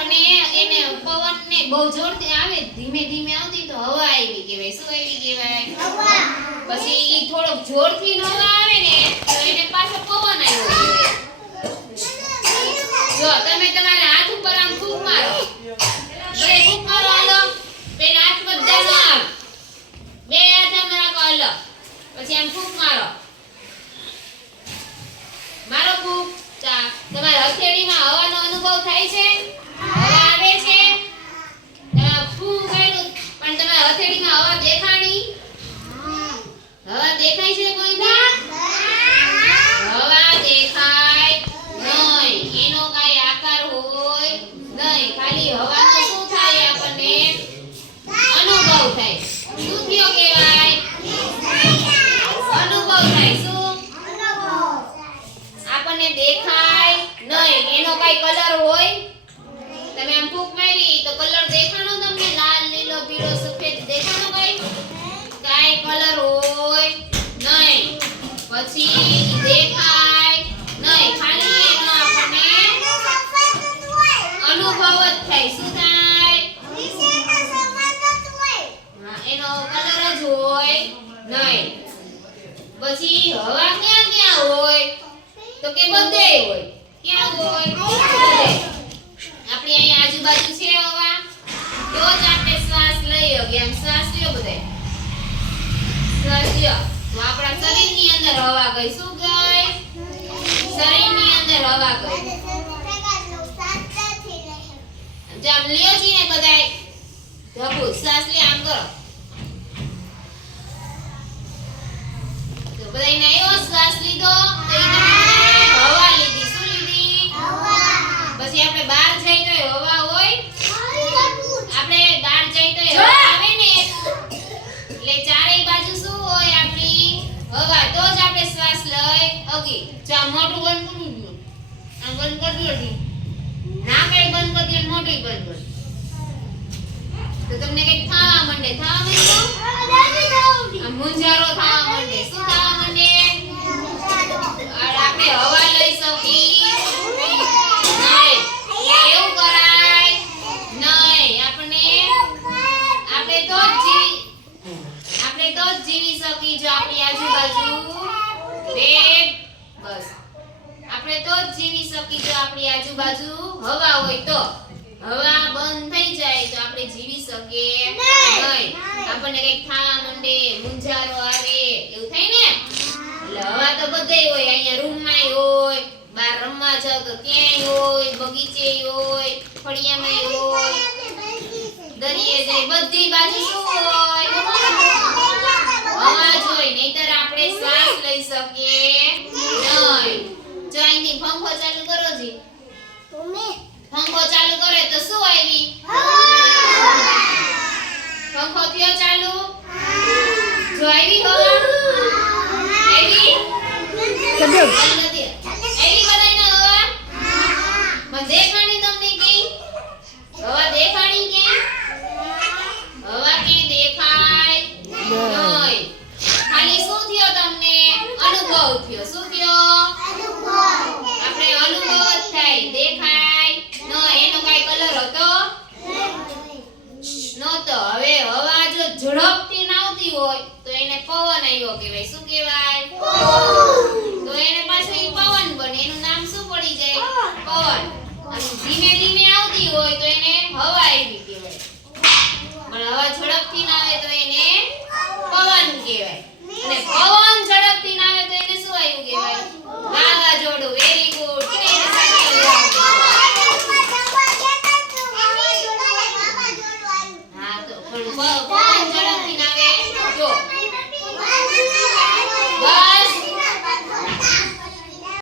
આપણને એને પવન ને બહુ જોરથી આવે, ધીમે ધીમે આવતી તો હવા આવી કહેવાય. શું આવી કહેવાય? પછી ઈ થોડોક જોરથી હવા આવે ને, તો એને પાછો પવન આવ્યો. જો, તમે તમારા નહીં એનો કાંઈ કલર હોય? તમે આમ ફૂંક મારી તો કલર દેખાણો તમને? લાલ લીલો પીળો સફેદ દેખાણો કઈ? કાંઈ કલર હોય નહીં. પછી દેખાય નહીં. ખાલી એનો આપણને અનુભવ જ થાય. શું થાય? હા, એનો કલર જ હોય નહીં. પછી હવા ક્યાં ક્યાં હોય? તો કે બધે હોય. આપણી અહીંયા આજુબાજુ છે હવા. તો જ આપણે શ્વાસ આપણા શરીરની અંદર હવા ગઈ. શું ગઈ? શરીરની અંદર હવા ગઈ. જામ લ્યો છી ને બધાય ધબુ શ્વાસ લે આમ કરો તો બધાયને આવ્યો શ્વાસ લીધો તો ઈ તમે બધાએ હવા લીધી શું લીધી પછી આપણે બહાર જઈ તો હવા હોય આપણે બહાર જઈ તો હવા આવે ને એટલે ચારેય બાજુ શું હોય આપણી હવા તો જ આપણે શ્વાસ લઈ અગી જો આ મોઢું બંધ કરી દો આ બંધ કરી દો નાક એ બંધ કરી દો મોઢું બંધ કરી તો તમને કંઈક થાવા માંડે થવા માંડે આ મુંજારો થવા માંડે શું થાવા માંડે આપણે હવા લઈ શકી નહીં એવું કરાય નહીં આપણે આપણે તો જ જીવી તો શકી જો આપણી આજુબાજુ. રેડ બસ આપણે તો જ જીવી શકી જો આપણી આજુબાજુ હવા હોય તો. હવા બંધ થઈ જાય તો આપણે જીવી શકીએ નહીં. આપણને કંઈક થવા માંડે મુંજારો આવે એવું થાય ને? એટલે હવા તો બધે હોય અહીંયા રૂમમાં હોય બહાર રમવા જાવ તો ક્યાંય હોય બગીચે હોય ફળિયામાં હોય. દરિયે જાય બધી બાજુ શું હોય? હવા જ હોય નહીતર આપણે શ્વાસ લઈ શકીએ નહીં જો અહીંથી પંખો ચાલુ કરો જી પંખો ચાલુ કરે તો શું આવી પંખો થયો ચાલુ? જો આવી હવા આવી? પવન કહેવાય શું કહેવાય? તો એને પાછો એ પવન બને એનું નામ શું પડી જાય? પવન અને ધીમે ધીમે આવતી હોય તો એને હવા આવી કહેવાય. પણ હવા ઝડપથી ના આવે તો એને પવન કહેવાય. અને પવન ઝડપથી ના આવે તો એને શું આવ્યું કહેવાય? વાવાઝોડું વેરી ગુડ હા તો પણ